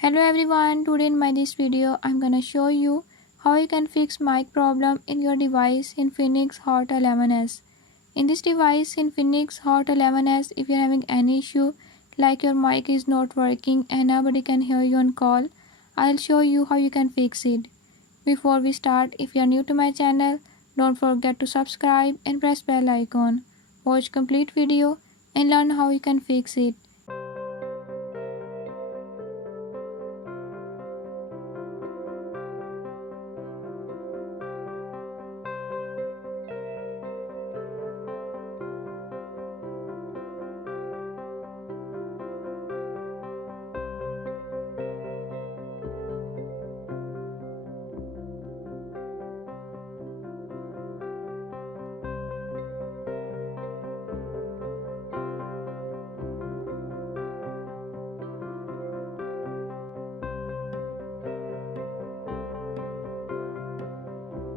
Hello everyone, today in my this video I'm gonna show you how you can fix mic problem in your device Infinix Hot 11s. In this device Infinix Hot 11s, if you're having any issue like your mic is not working and nobody can hear you on call, I'll show you how you can fix it. Before we start, if you're new to my channel, don't forget to subscribe and press bell icon. Watch complete video and learn how you can fix it.